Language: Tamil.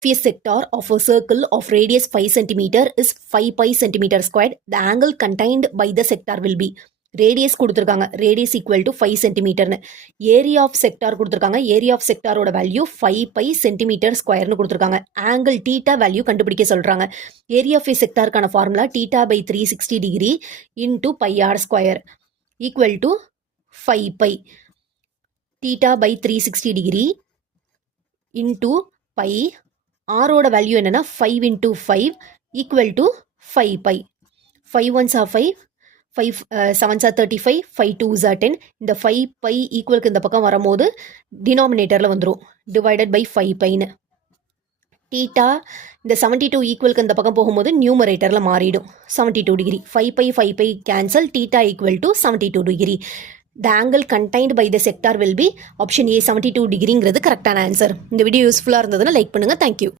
A sector of a circle of radius 5 cm is 5 pi centimeter squared. The angle contained by the sector will be. Radius கொடுத்துருக்காங்க, radius equal to 5 cm. Area of sector கொடுத்துருக்காங்க, area of sector ஓட value 5 pi centimeter square கொடுத்துருக்காங்க. Angle theta value கண்டுபிடிக்க சொல்றாங்க. Area of a sector கான formula theta by 360 degree into pi r square equal to 5 pi. Theta by 360 degree into pi. R ஓட வேல்யூ என்னன்னா 5 into 5 equal to 5 pi. 5 ones are 5, 5 sevens are 35, 5 twos are 10. இந்த 5 pi ஈக்குவலுக்கு இந்த பக்கம் வரும்போது டினாமினேட்டரில் வந்துடும், டிவைடட் பை 5 பைன்னு. தீட்டா இந்த 72 ஈக்குவலுக்கு இந்த பக்கம் போகும்போது நியூமரேட்டரில் மாறிடும், 72 degree. 5 pi cancel, theta equal to 72 degree. The angle contained by the sector will be option A 72 டிகிரிங்கிறது கரெக்டான ஆன்சர். இந்த வீடியோ யூஸ்ஃபுல்லாக இருந்ததுன்னா லைக் பண்ணுங்கள். தேங்க்யூ.